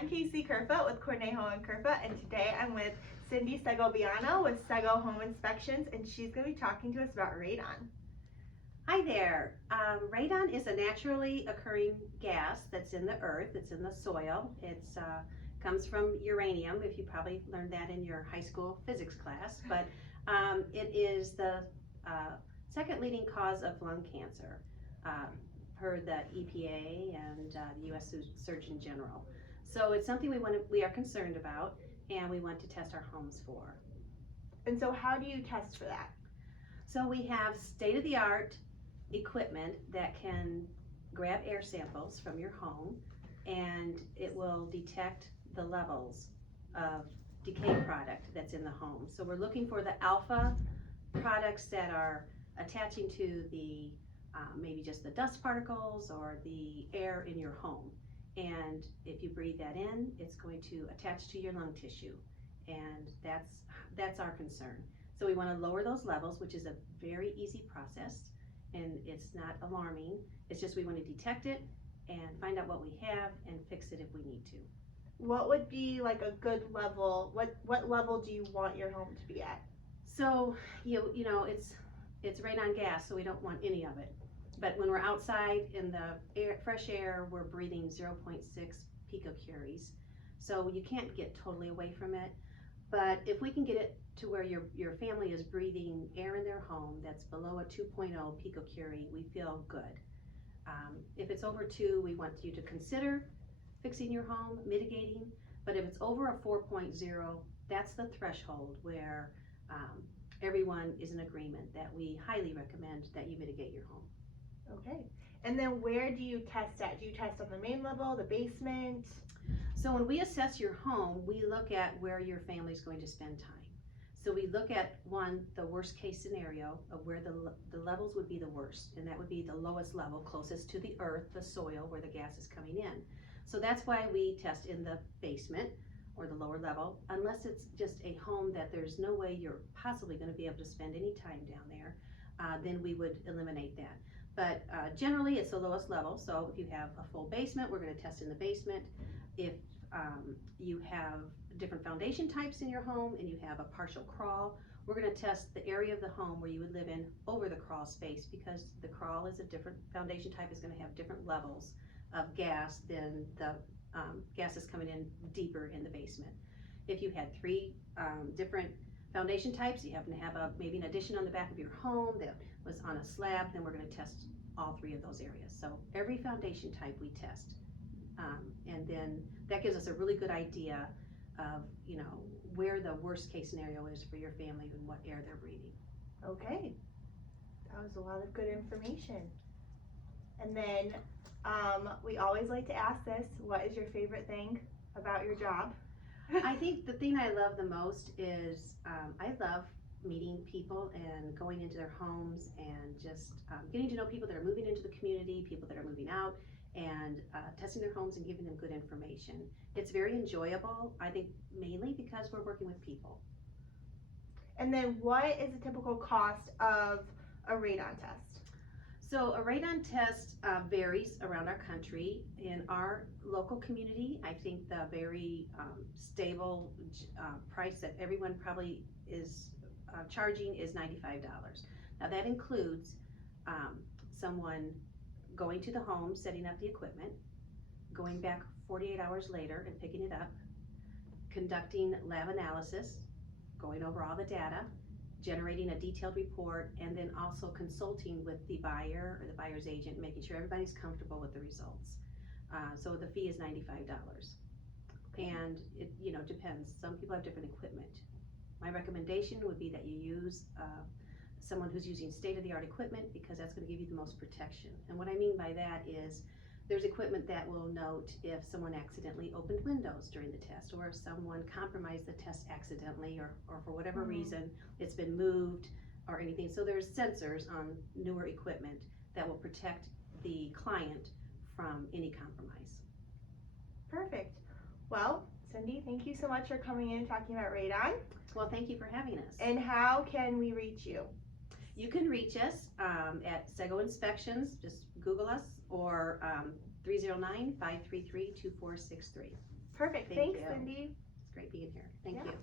I'm Casey Kearfott with Cornejo Kearfott, and today I'm with Cindy Segobiano with Sego Home Inspections, and she's going to be talking to us about radon. Hi there. Radon is a naturally occurring gas that's in the earth, it's in the soil. It comes from uranium, if you probably learned that in your high school physics class, but it is the second leading cause of lung cancer per the EPA and the U.S. Surgeon General. So it's something we are concerned about and we want to test our homes for. And so how do you test for that? So we have state-of-the-art equipment that can grab air samples from your home and it will detect the levels of decay product that's in the home. So we're looking for the alpha products that are attaching to the maybe just the dust particles or the air in your home. And if you breathe that in, it's going to attach to your lung tissue, and that's our concern. So we want to lower those levels, which is a very easy process, and it's not alarming. It's just we want to detect it and find out what we have and fix it if we need to. What would be like a good level? What level do you want your home to be at? So you know it's radon gas, so we don't want any of it. But when we're outside in the fresh air, we're breathing 0.6 picocuries. So you can't get totally away from it. But if we can get it to where your family is breathing air in their home that's below a 2.0 picocurie, we feel good. If it's over 2, we want you to consider fixing your home, mitigating. But if it's over a 4.0, that's the threshold where everyone is in agreement that we highly recommend that you mitigate your home. Okay. And then where do you test at? Do you test on the main level, the basement? So when we assess your home, we look at where your family is going to spend time. So we look at the worst case scenario of where the levels would be the worst, and that would be the lowest level closest to the earth, the soil, where the gas is coming in. So that's why we test in the basement or the lower level, unless it's just a home that there's no way you're possibly going to be able to spend any time down there, then we would eliminate that. But generally it's the lowest level, so if you have a full basement, we're going to test in the basement. If you have different foundation types in your home and you have a partial crawl, we're going to test the area of the home where you would live in over the crawl space, because the crawl is a different foundation type, is going to have different levels of gas than the gases coming in deeper in the basement. If you had 3 different foundation types, you happen to have maybe an addition on the back of your home that was on a slab, then we're going to test all 3 of those areas. So every foundation type we test, and then that gives us a really good idea of where the worst case scenario is for your family and what air they're breathing. Okay, that was a lot of good information. And then we always like to ask this: what is your favorite thing about your job? I think the thing I love the most is I love meeting people and going into their homes and just getting to know people that are moving into the community, people that are moving out, and testing their homes and giving them good information. It's very enjoyable, I think, mainly because we're working with people. And then what is the typical cost of a radon test? So a radon test varies around our country. In our local community, I think the very stable price that everyone probably is charging is $95. Now that includes someone going to the home, setting up the equipment, going back 48 hours later and picking it up, conducting lab analysis, going over all the data, generating a detailed report, and then also consulting with the buyer or the buyer's agent, making sure everybody's comfortable with the results. So the fee is $95. And it depends. Some people have different equipment. My recommendation would be that you use someone who's using state-of-the-art equipment, because that's going to give you the most protection. And what I mean by that is there's equipment that will note if someone accidentally opened windows during the test, or if someone compromised the test accidentally, or for whatever reason it's been moved or anything. So there's sensors on newer equipment that will protect the client from any compromise. Perfect. Well, Cindy, thank you so much for coming in and talking about radon. Well, thank you for having us. And how can we reach you? You can reach us at Sego Inspections. Just Google us, or 309-533-2463. Perfect. Thank Thanks, you. Cindy. It's great being here. Thank Yeah. you.